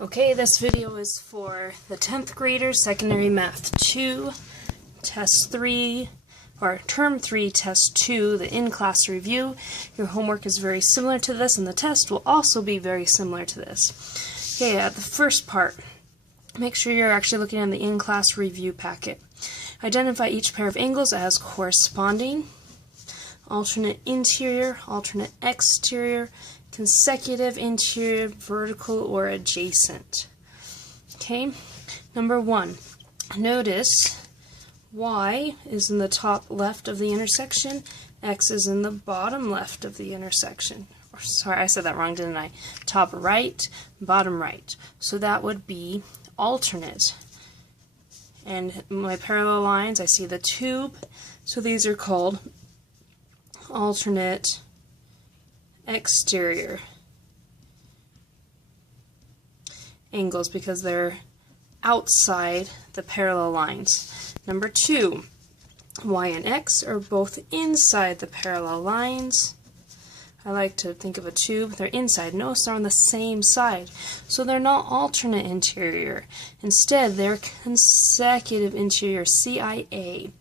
Okay, this video is for the 10th graders, Secondary Math 2, Test 3, or Term 3, Test 2, the in-class review. Your homework is very similar to this, and the test will also be very similar to this. Okay, at the first part, make sure you're actually looking at the in-class review packet. Identify each pair of angles as corresponding, alternate interior, alternate exterior, consecutive, interior, vertical, or adjacent. Okay, number 1. Notice Y is in the top left of the intersection, X is in the bottom left of the intersection. Or, sorry, I said that wrong, didn't I? Top right, bottom right. So that would be alternate. And my parallel lines, I see the tube, so these are called alternate exterior angles because they're outside the parallel lines. Number 2, Y and X are both inside the parallel lines. I like to think of a tube. They're inside. Notice they're on the same side. So they're not alternate interior. Instead, they're consecutive interior, CIA.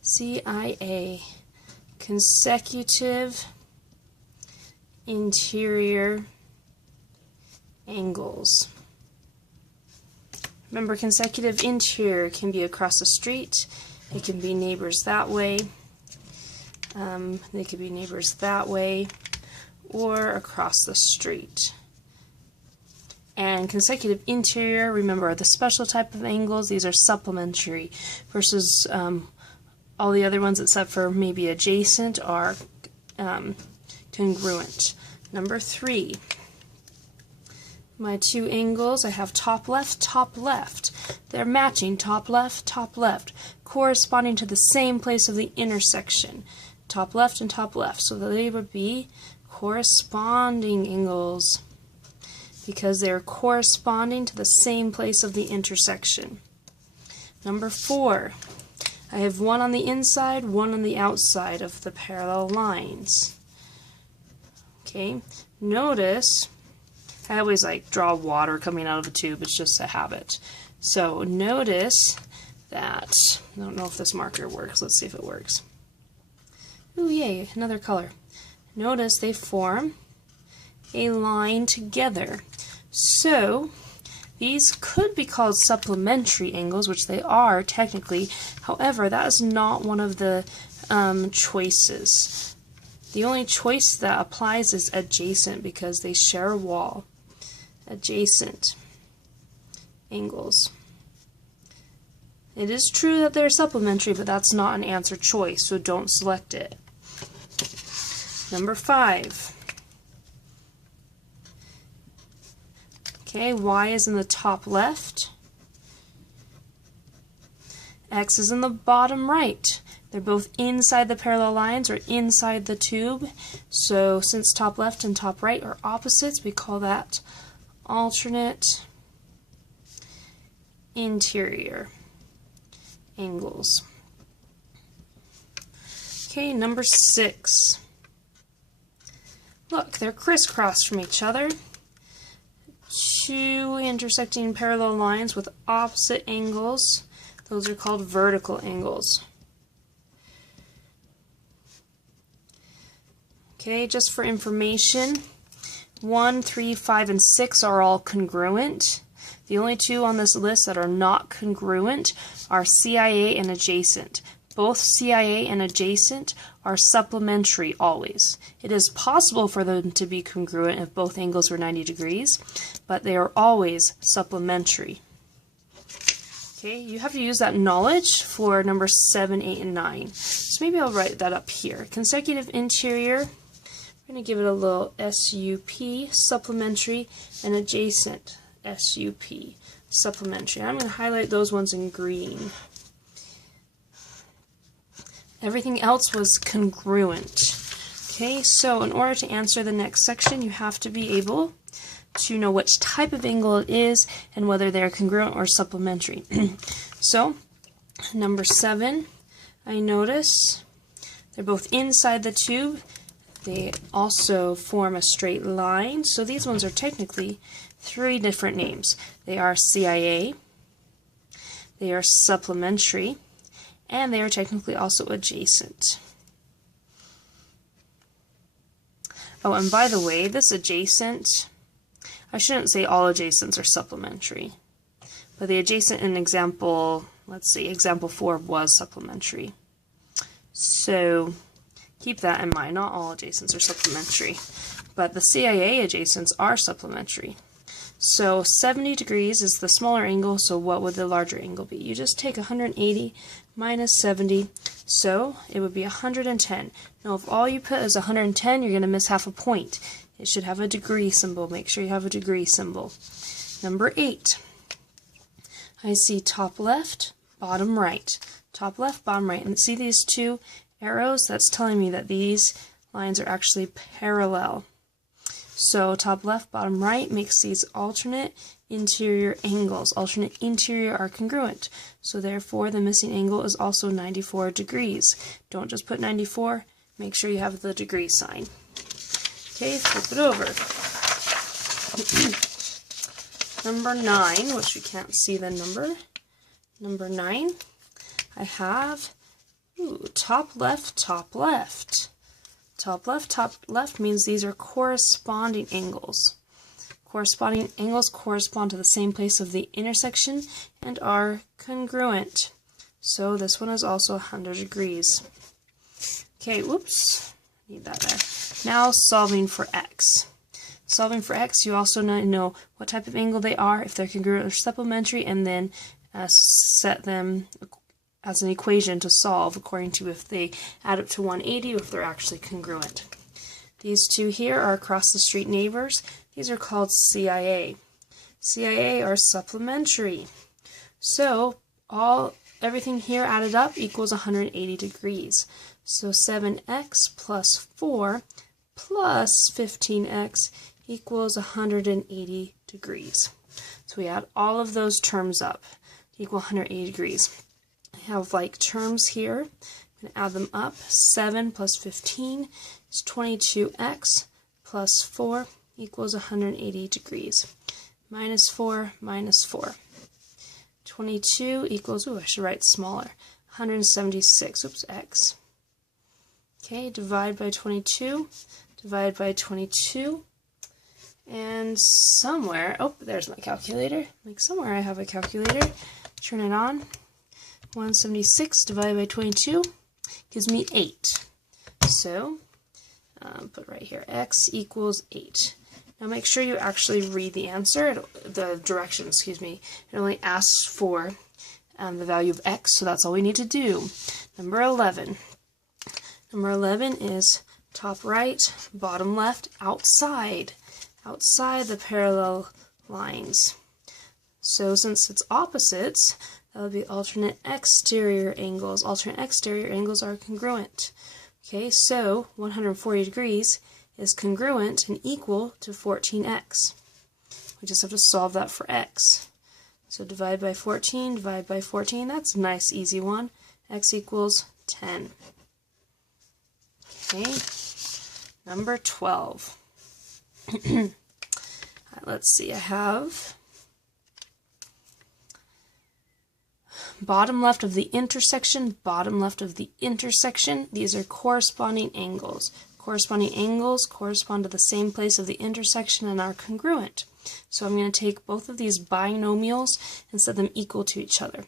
CIA. Consecutive interior angles. Remember, consecutive interior can be across the street. It can be neighbors that way. They could be neighbors that way or across the street. And consecutive interior, remember, are the special type of angles. These are supplementary versus all the other ones except for maybe adjacent are congruent. Number 3, my two angles, I have top left. They're matching, top left, corresponding to the same place of the intersection. Top left and top left. So they would be corresponding angles because they're corresponding to the same place of the intersection. Number 4, I have one on the inside, one on the outside of the parallel lines. Okay, notice, I always draw water coming out of a tube, it's just a habit. So notice that, I don't know if this marker works, let's see if it works. Ooh, yay, another color. Notice they form a line together. So these could be called supplementary angles, which they are technically. However, that is not one of the choices. The only choice that applies is adjacent because they share a wall. Adjacent angles. It is true that they're supplementary, but that's not an answer choice, so don't select it. Number 5. Okay, Y is in the top left. X is in the bottom right. They're both inside the parallel lines or inside the tube. So since top left and top right are opposites, we call that alternate interior angles. Okay, number 6. Look, they're crisscrossed from each other. Two intersecting parallel lines with opposite angles. Those are called vertical angles. Okay, just for information, 1, 3, 5, and 6 are all congruent. The only two on this list that are not congruent are CIA and adjacent. Both CIA and adjacent are supplementary always. It is possible for them to be congruent if both angles were 90 degrees, but they are always supplementary. Okay, you have to use that knowledge for number 7, 8, and 9. So maybe I'll write that up here. Consecutive interior, I'm going to give it a little SUP, supplementary, and adjacent, SUP, supplementary. I'm going to highlight those ones in green. Everything else was congruent. Okay, so in order to answer the next section, you have to be able to know which type of angle it is and whether they're congruent or supplementary. So, number 7, I notice they're both inside the tube. They also form a straight line, so these ones are technically three different names. They are CIA, they are supplementary, and they are technically also adjacent. Oh, and by the way, this adjacent, I shouldn't say all adjacents are supplementary, but the adjacent in example, let's see, example 4 was supplementary. So keep that in mind. Not all adjacents are supplementary, but the CIA adjacents are supplementary. So 70 degrees is the smaller angle, so what would the larger angle be? You just take 180 minus 70, so it would be 110. Now if all you put is 110, you're going to miss half a point. It should have a degree symbol. Make sure you have a degree symbol. Number 8. I see top left, bottom right. Top left, bottom right. And see these two arrows? That's telling me that these lines are actually parallel. So top left, bottom right makes these alternate interior angles. Alternate interior are congruent. So therefore the missing angle is also 94 degrees. Don't just put 94, make sure you have the degree sign. Okay, flip it over. Number 9, which you can't see the number. Number 9, I have top left, top left. Top left means these are corresponding angles. Corresponding angles correspond to the same place of the intersection and are congruent. So this one is also 100 degrees. Okay, whoops, need that there. Now solving for x. Solving for x, you also need to know what type of angle they are, if they're congruent or supplementary, and then set them as an equation to solve according to if they add up to 180 or if they're actually congruent. These two here are across the street neighbors. These are called CIA. CIA are supplementary. So everything here added up equals 180 degrees. So 7x plus 4 plus 15x equals 180 degrees. So we add all of those terms up to equal 180 degrees. I have like terms here. I'm going to add them up. 7 plus 15 is 22x plus 4 equals 180 degrees. Minus 4 minus 4. 22 equals, I should write smaller, 176, x. Okay, divide by 22, divide by 22, and somewhere, there's my calculator. Like somewhere I have a calculator. Turn it on. 176 divided by 22 gives me 8. So, put right here, x equals 8. Now make sure you actually read the answer, the direction, excuse me. It only asks for the value of x, so that's all we need to do. Number 11. Number 11 is top right, bottom left, outside the parallel lines. So since it's opposites, that would be alternate exterior angles. Alternate exterior angles are congruent. Okay, so 140 degrees is congruent and equal to 14x. We just have to solve that for x. So divide by 14, divide by 14, that's a nice easy one. X equals 10. Okay, number 12. Let's see, I have bottom left of the intersection, bottom left of the intersection. These are corresponding angles. Corresponding angles correspond to the same place of the intersection and are congruent. So I'm going to take both of these binomials and set them equal to each other.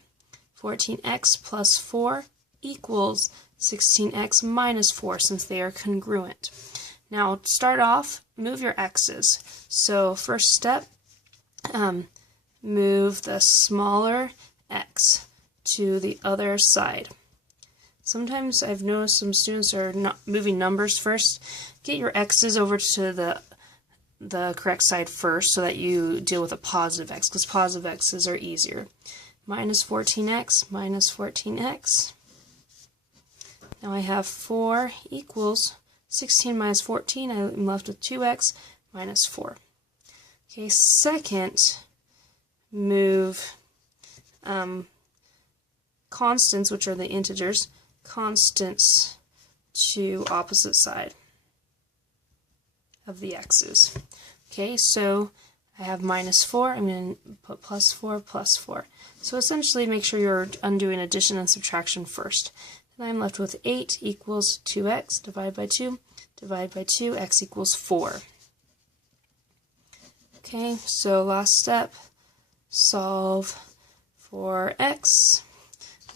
14x plus 4 equals 16x minus 4 since they are congruent. Now to start off, move your x's. So first step, move the smaller x to the other side. Sometimes I've noticed some students are not moving numbers first. Get your x's over to the correct side first so that you deal with a positive x, because positive x's are easier. Minus 14x minus 14x. Now I have 4 equals 16 minus 14. I'm left with 2x minus 4. Okay, second, move constants, which are the integers, constants to opposite side. of the x's. Okay, so I have minus 4, I'm going to put plus 4, plus 4. So essentially make sure you're undoing addition and subtraction first. Then I'm left with 8 equals 2x, divide by 2, divide by 2, x equals 4. Okay, so last step, solve for x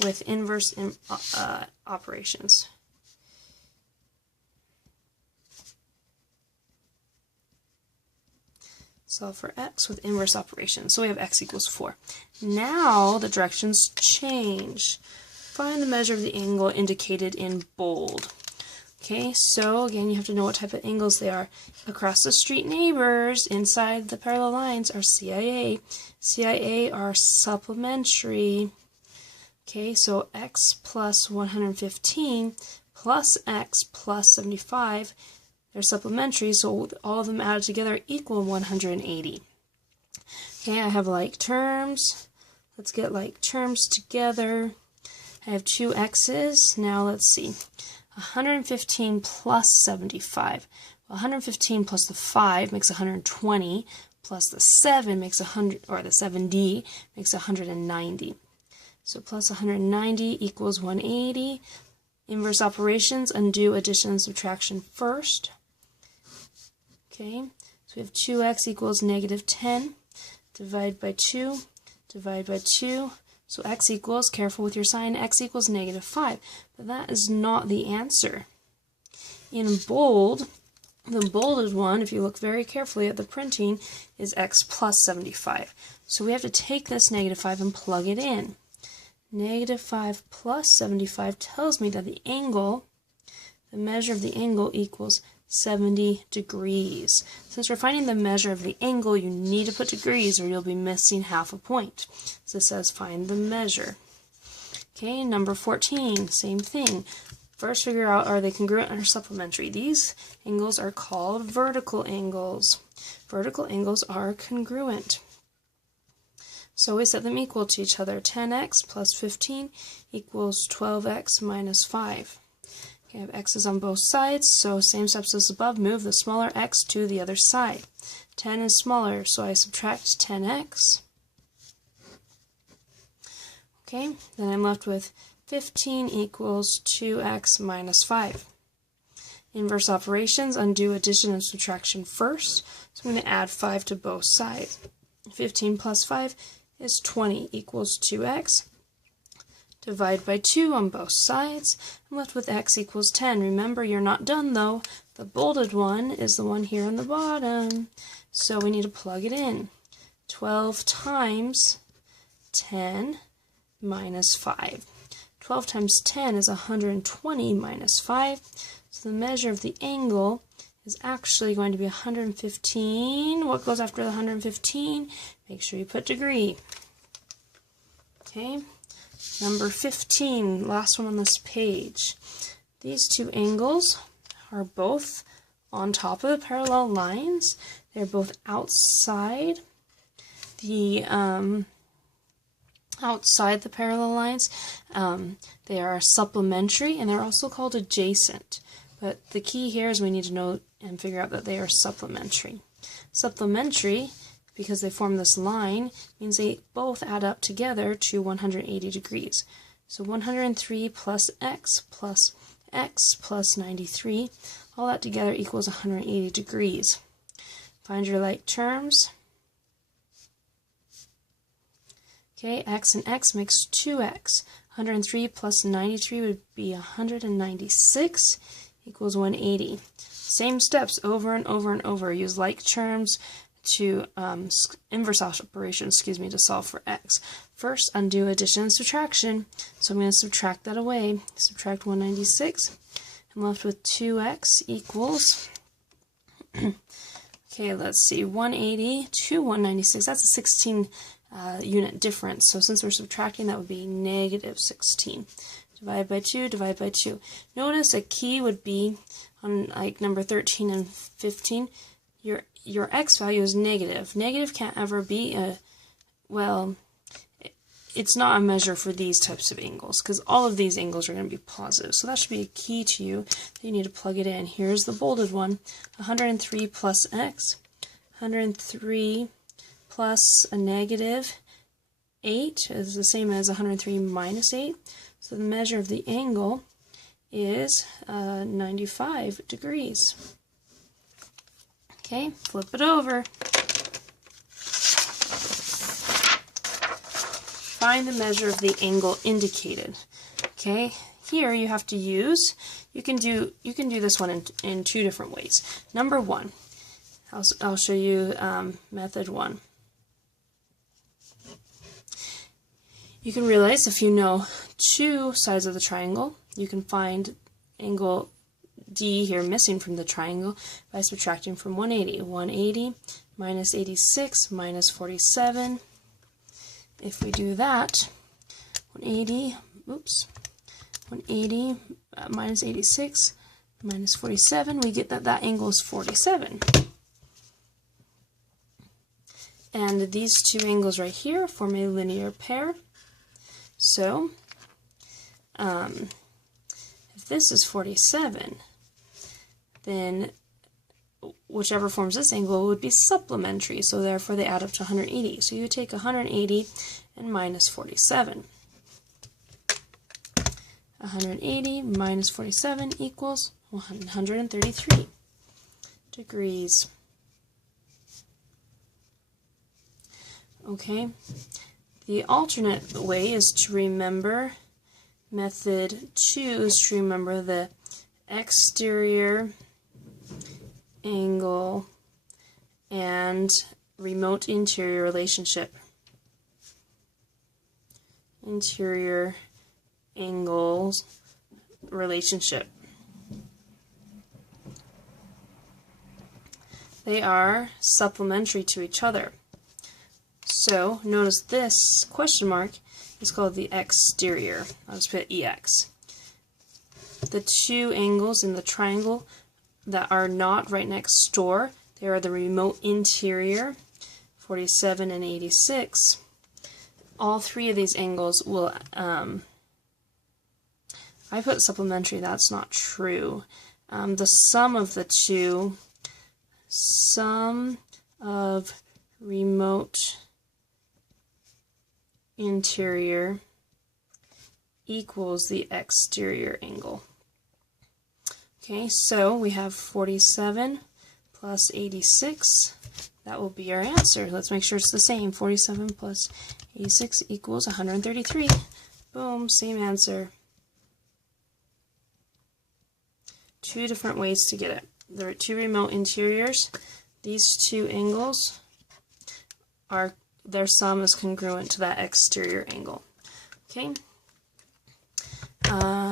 with inverse operations. Solve for x with inverse operations. So we have x equals 4. Now the directions change. Find the measure of the angle indicated in bold. Okay, so again, you have to know what type of angles they are. Across the street neighbors inside the parallel lines are CIA. CIA are supplementary. Okay, so x plus 115 plus x plus 75, they're supplementary, so all of them added together equal 180. Okay, I have like terms. Let's get like terms together. I have two x's. Now let's see. 115 plus 75. Well, 115 plus the 5 makes 120, plus the 7 makes 100, or the 7d makes 190. So plus 190 equals 180. Inverse operations, undo addition and subtraction first. Okay, so we have 2x equals negative 10. Divide by 2, divide by 2. So x equals, careful with your sign, x equals negative 5. But that is not the answer. In bold, the bolded one, if you look very carefully at the printing, is x plus 75. So we have to take this negative 5 and plug it in. Negative 5 plus 75 tells me that the angle, the measure of the angle equals 70 degrees. Since we're finding the measure of the angle, you need to put degrees or you'll be missing half a point. So it says find the measure. Okay, number 14, same thing. First figure out, are they congruent or supplementary? These angles are called vertical angles. Vertical angles are congruent. So we set them equal to each other. 10x plus 15 equals 12x minus 5. Okay, I have x's on both sides, so same steps as above, move the smaller x to the other side. 10 is smaller, so I subtract 10x. Okay, then I'm left with 15 equals 2x minus 5. Inverse operations, undo addition and subtraction first. So I'm going to add 5 to both sides. 15 plus 5 is 20 equals 2x. Divide by 2 on both sides. I'm left with x equals 10. Remember, you're not done though. The bolded one is the one here on the bottom. So we need to plug it in. 12 times 10 minus 5. 12 times 10 is 120 minus 5. So the measure of the angle is actually going to be 115. What goes after the 115? Make sure you put degree. Okay. Number 15, last one on this page. These two angles are both on top of the parallel lines. They're both outside the parallel lines. They are supplementary, and they're also called adjacent. But the key here is we need to know and figure out that they are supplementary. Supplementary, because they form this line, means they both add up together to 180 degrees. So 103 plus x plus 93, all that together equals 180 degrees. Find your like terms. Okay, x and x makes 2x. 103 plus 93 would be 196 equals 180. Same steps over and over and over. Use like terms to inverse operations, to solve for x. First, undo addition and subtraction. So I'm going to subtract that away. Subtract 196. I'm left with 2x equals, okay, let's see, 180 to 196. That's a 16 unit difference. So since we're subtracting, that would be negative 16. Divide by 2, divide by 2. Notice a key would be on like number 13 and 15. Your x value is negative. Negative can't ever be a, well, it's not a measure for these types of angles, because all of these angles are going to be positive. So that should be a key to you. You need to plug it in. Here's the bolded one. 103 plus x. 103 plus a negative 8 is the same as 103 minus 8. So the measure of the angle is 95 degrees. Okay, flip it over. Find the measure of the angle indicated. Okay, here you have to use, you can do this one in two different ways. Number one, I'll show you method one. You can realize if you know two sides of the triangle, you can find angle D here missing from the triangle by subtracting from 180. 180 minus 86 minus 47. If we do that, 180 minus 86 minus 47, we get that angle is 47. And these two angles right here form a linear pair. So, if this is 47, then whichever forms this angle would be supplementary, so therefore they add up to 180. So you take 180 and minus 47. 180 minus 47 equals 133 degrees. Okay, the alternate way is to remember method 2 is to remember the exterior angle and remote interior relationship. Interior angles relationship. They are supplementary to each other. So notice this question mark is called the exterior. I'll just put EX. The two angles in the triangle that are not right next door, they are the remote interior, 47 and 86. All three of these angles will, I put supplementary, that's not true. The sum of the two, sum of remote interior equals the exterior angle. Okay, so we have 47 plus 86. That will be our answer. Let's make sure it's the same. 47 plus 86 equals 133. Boom, same answer. Two different ways to get it. There are two remote interiors. These two angles are, their sum is congruent to that exterior angle. Okay.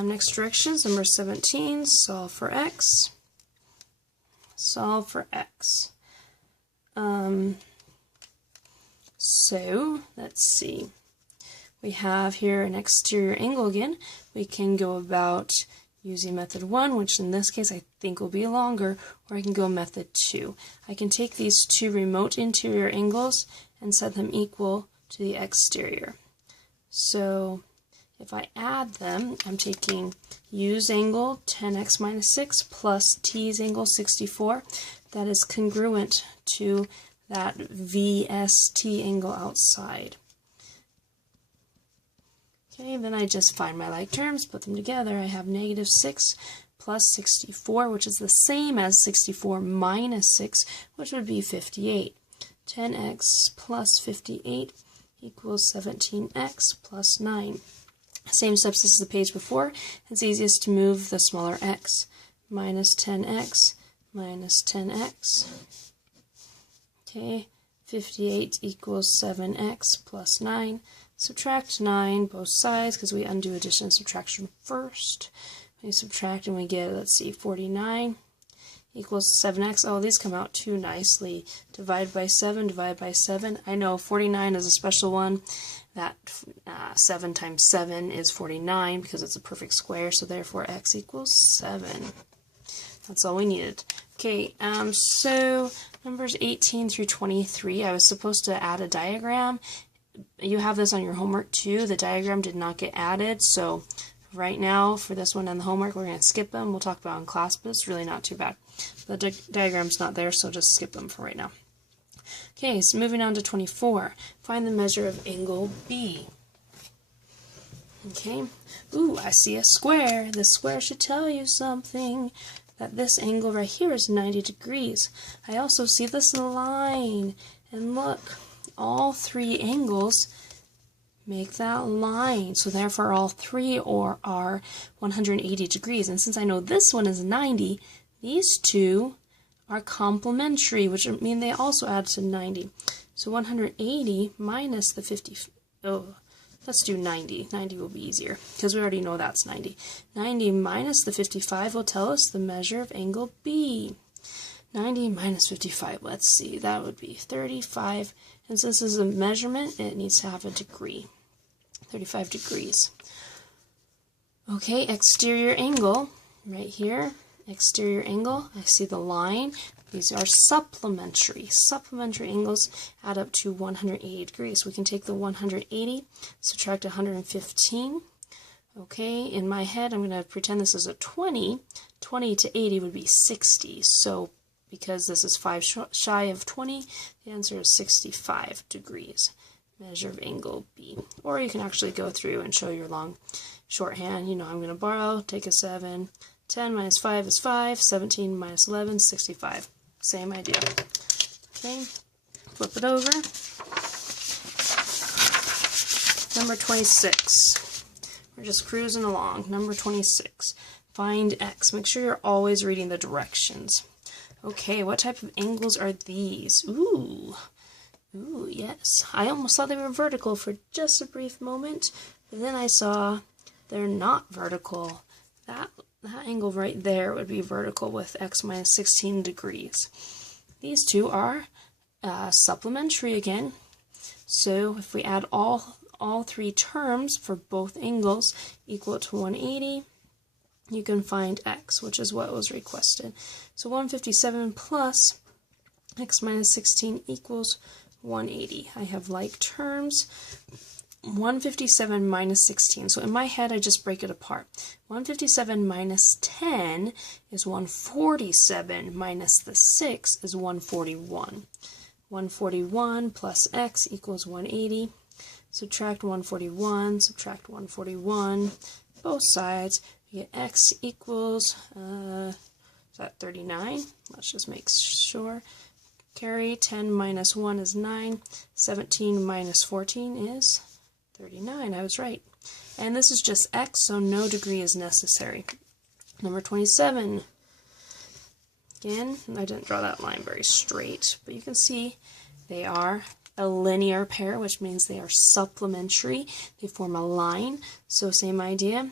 Next directions, number 17, solve for x. Solve for x. So, let's see. We have here an exterior angle again. We can go about using method 1, which in this case I think will be longer, or I can go method 2. I can take these two remote interior angles and set them equal to the exterior. So if I add them, I'm taking U's angle 10x minus 6 plus T's angle 64. That is congruent to that VST angle outside. Okay, then I just find my like terms, put them together. I have negative 6 plus 64, which is the same as 64 minus 6, which would be 58. 10x plus 58 equals 17x plus 9. Same steps as the page before. It's easiest to move the smaller x. Minus 10x minus 10x. Okay, 58 equals 7x plus 9. Subtract 9 both sides because we undo addition and subtraction first. We subtract and we get, let's see, 49 equals 7x. Oh, these come out too nicely. Divide by 7, divide by 7. I know 49 is a special one. That 7 times 7 is 49 because it's a perfect square, so therefore x equals 7. That's all we needed. Okay, so numbers 18 through 23, I was supposed to add a diagram, you have this on your homework too. The diagram did not get added, so right now for this one and the homework we're going to skip them. We'll talk about it in class, but it's really not too bad. The diagram's not there, so just skip them for right now. Okay, so moving on to 24. Find the measure of angle B. Okay, ooh, I see a square. This square should tell you something. That this angle right here is 90 degrees. I also see this line. And look, all three angles make that line. So therefore all three are 180 degrees. And since I know this one is 90, these two are complementary, which mean they also add to 90. So 180 minus the 50, let's do 90. 90 will be easier, because we already know that's 90. 90 minus the 55 will tell us the measure of angle B. 90 minus 55, let's see, that would be 35. And since this is a measurement, it needs to have a degree. 35 degrees. Okay, exterior angle, right here. Exterior angle, I see the line. These are supplementary. Supplementary angles add up to 180 degrees. We can take the 180, subtract 115. Okay, in my head, I'm going to pretend this is a 20. 20 to 80 would be 60. So because this is 5 shy of 20, the answer is 65 degrees. Measure of angle B. Or you can actually go through and show your long shorthand. You know, I'm going to borrow, take a 7. 10 minus 5 is 5. 17 minus 11, 65. Same idea. Okay, flip it over. Number 26. We're just cruising along. Number 26. Find x. Make sure you're always reading the directions. Okay, what type of angles are these? Ooh, yes. I almost thought they were vertical for just a brief moment, but then I saw they're not vertical. That angle right there would be vertical with x minus 16 degrees. These two are supplementary again. So if we add all three terms for both angles equal to 180, you can find x, which is what was requested. So 157 plus x minus 16 equals 180. I have like terms. 157 minus 16. So in my head, I just break it apart. 157 minus 10 is 147 minus the 6 is 141. 141 plus x equals 180. Subtract 141, subtract 141. Both sides, we get x equals, is that 39? Let's just make sure. Carry 10 minus 1 is 9. 17 minus 14 is 39. I was right. And this is just x, so no degree is necessary. Number 27. Again, I didn't draw that line very straight, but you can see they are a linear pair, which means they are supplementary. They form a line. So same idea.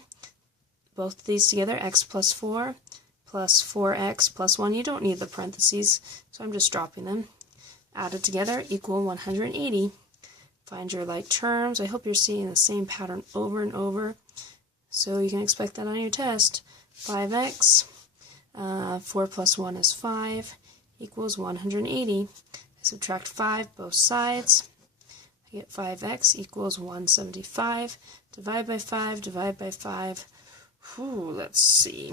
Both of these together, x plus 4 plus 4x plus 1. You don't need the parentheses, so I'm just dropping them. Added together equal 180. Find your like terms. I hope you're seeing the same pattern over and over, so you can expect that on your test. 5x, 4 plus 1 is 5, equals 180. I subtract 5 both sides. I get 5x equals 175. Divide by 5, divide by 5. Whew, let's see.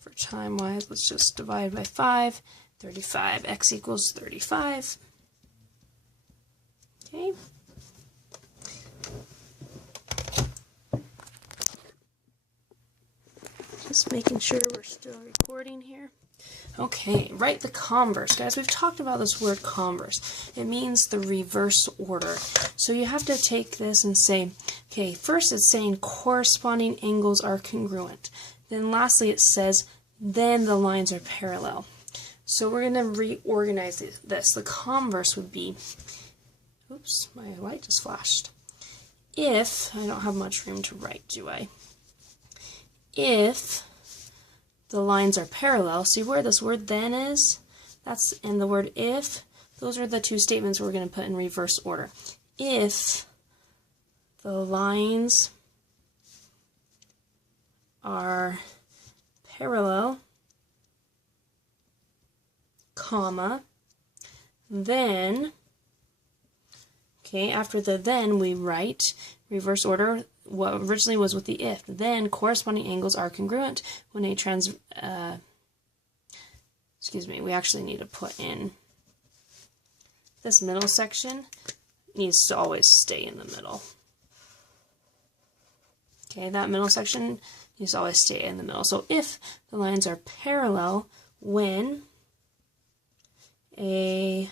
For time-wise, let's just divide by 5. 35. X equals 35. Okay. Just making sure we're still recording here. Okay, write the converse. Guys, we've talked about this word converse. It means the reverse order. So you have to take this and say, okay, first it's saying corresponding angles are congruent. Then lastly it says, then the lines are parallel. So we're going to reorganize this. The converse would be, oops, my light just flashed. If, I don't have much room to write, do I? If the lines are parallel, see where this word then is? That's in the word if. Those are the two statements we're going to put in reverse order. If the lines are parallel, comma, then Okay, after the then, we write reverse order what originally was with the if. Then corresponding angles are congruent when a we actually need to put in this middle section needs to always stay in the middle. Okay, that middle section needs to always stay in the middle. So if the lines are parallel when a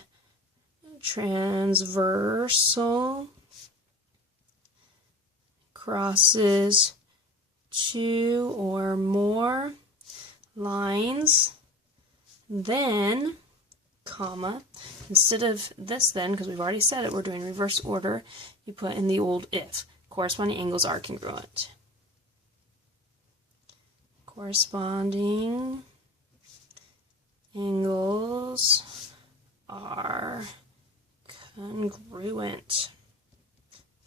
transversal crosses two or more lines, then, comma, instead of this then, because we've already said it, we're doing reverse order, you put in the old if. Corresponding angles are congruent. Corresponding angles are congruent.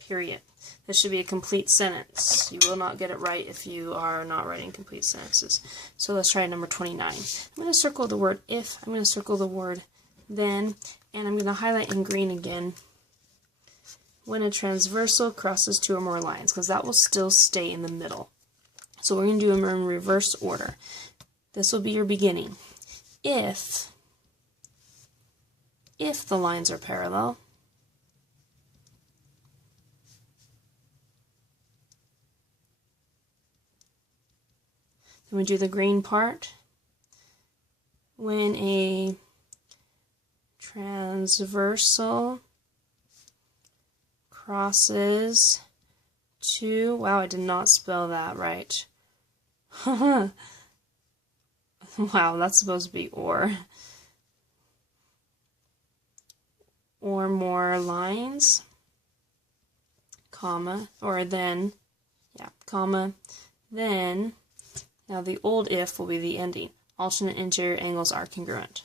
Period. This should be a complete sentence. You will not get it right if you are not writing complete sentences. So let's try number 29. I'm going to circle the word if, I'm going to circle the word then, and I'm going to highlight in green again when a transversal crosses two or more lines, because that will still stay in the middle. So we're going to do them in reverse order. This will be your beginning. If the lines are parallel, then we do the green part. When a transversal crosses two, wow, I did not spell that right. Wow, that's supposed to be or more lines, comma, or then, yeah, comma, then, now the old if will be the ending. Alternate interior angles are congruent.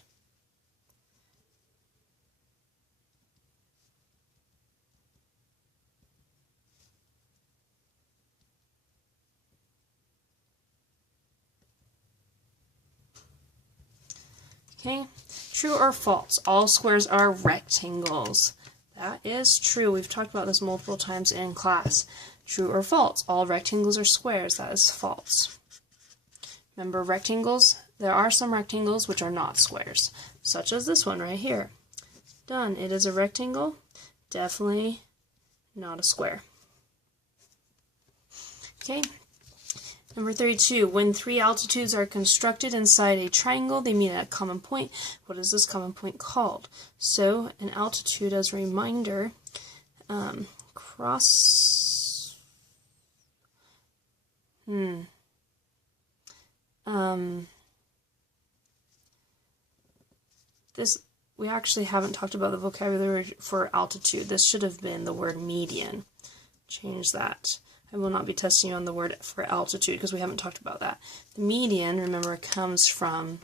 Okay, true or false? All squares are rectangles. That is true. We've talked about this multiple times in class. True or false? All rectangles are squares. That is false. Remember rectangles? There are some rectangles which are not squares, such as this one right here. Done. It is a rectangle. Definitely not a square. Okay. Number 32, when three altitudes are constructed inside a triangle, they meet at a common point. What is this common point called? So, an altitude, as a reminder, we actually haven't talked about the vocabulary for altitude. This should have been the word median. Change that. I will not be testing you on the word for altitude because we haven't talked about that. The median, remember, comes from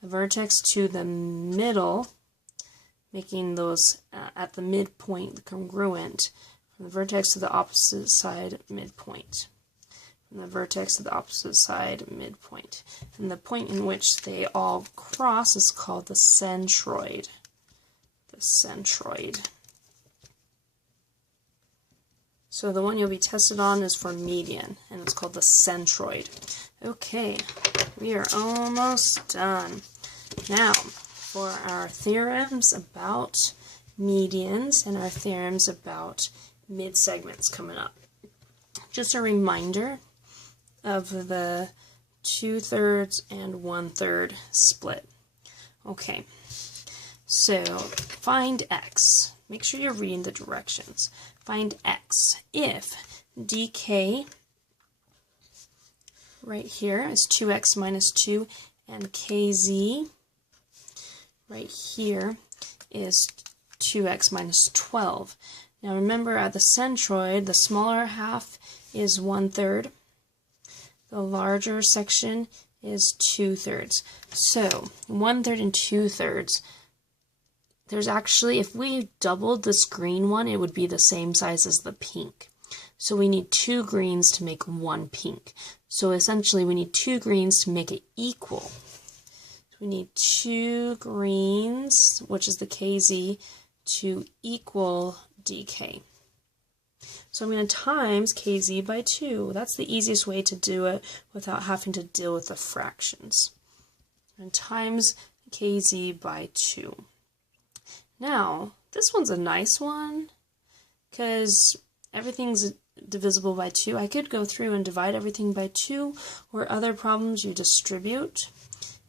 the vertex to the middle, making those at the midpoint congruent. From the vertex to the opposite side, midpoint. From the vertex to the opposite side, midpoint. And the point in which they all cross is called the centroid. The centroid. So the one you'll be tested on is for median, and it's called the centroid. Okay, we are almost done. Now, for our theorems about medians and our theorems about mid-segments coming up. Just a reminder of the 2/3 and 1/3 split. Okay, so find x. Make sure you're reading the directions. Find x if dk right here is 2x minus 2 and kz right here is 2x minus 12. Now remember at the centroid, the smaller half is 1/3. The larger section is 2/3. So 1/3 and 2/3. There's actually, if we doubled this green one, it would be the same size as the pink. So we need 2 greens to make 1 pink. So essentially we need 2 greens to make it equal. So we need 2 greens, which is the KZ, to equal dk. So I'm going to times kz by 2. That's the easiest way to do it without having to deal with the fractions. And times kz by 2. Now, this one's a nice one because everything's divisible by 2. I could go through and divide everything by 2, or other problems you distribute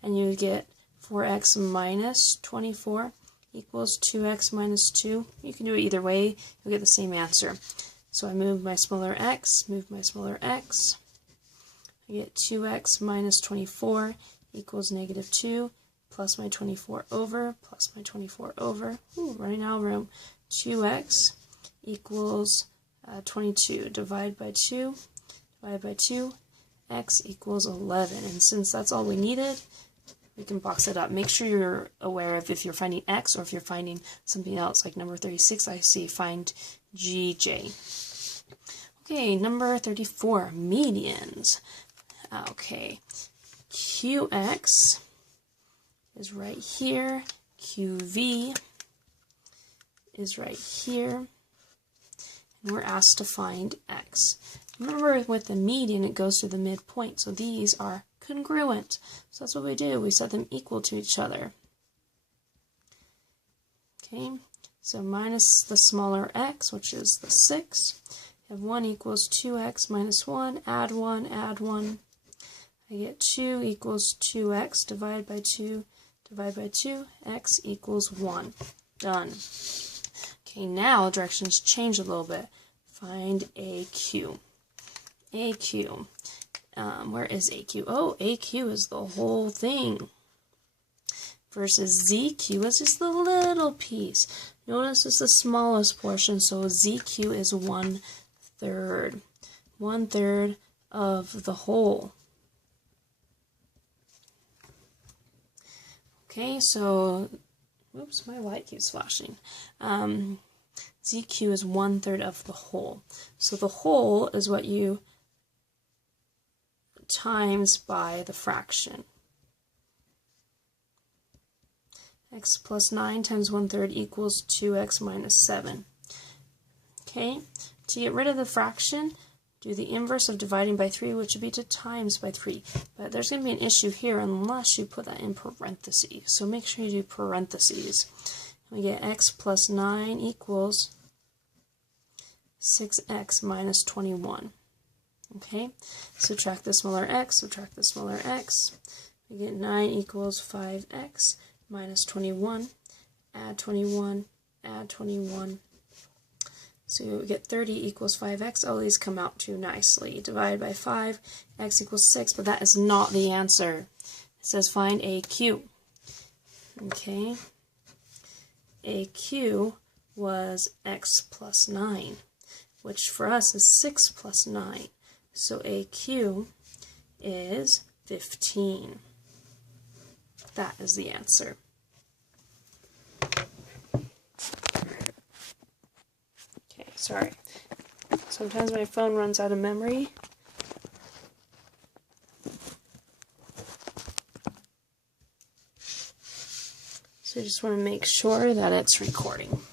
and you get 4x minus 24 equals 2x minus 2. You can do it either way, you'll get the same answer. So I move my smaller x, move my smaller x. I get 2x minus 24 equals negative 2, plus my 24 over, plus my 24 over. Ooh, running out of room. 2x equals 22. Divide by 2, divide by 2, x equals 11. And since that's all we needed, we can box it up. Make sure you're aware of if you're finding x or if you're finding something else. Like number 36, I see find gj. Okay, number 34, medians. Okay, qx is right here, qv is right here, and we're asked to find x. Remember, with the median, it goes to the midpoint, so these are congruent. So that's what we do. We set them equal to each other. Okay, so minus the smaller x, which is the 6. You have 1 equals 2x minus 1, add 1, add 1. I get 2 equals 2x, divide by 2, divide by 2, x equals 1. Done. Okay, now directions change a little bit. Find AQ. AQ. Where is AQ? Oh, AQ is the whole thing. Versus ZQ is just the little piece. Notice it's the smallest portion, so ZQ is 1/3. 1/3 of the whole. Okay, so, whoops, my light keeps flashing. ZQ is 1/3 of the whole. So the whole is what you times by the fraction. X plus 9 times 1/3 equals 2x minus 7. Okay, to get rid of the fraction, do the inverse of dividing by 3, which would be to times by 3. But there's going to be an issue here unless you put that in parentheses. So make sure you do parentheses. We get x plus 9 equals 6x minus 21. Okay, subtract the smaller x, subtract the smaller x. We get 9 equals 5x minus 21. Add 21, add 21. So we get 30 equals 5x. All these come out too nicely. Divide by 5, x equals 6, but that is not the answer. It says find AQ. Okay, AQ was x plus 9, which for us is 6 plus 9. So AQ is 15. That is the answer. Okay, sorry. Sometimes my phone runs out of memory. So I just want to make sure that it's recording.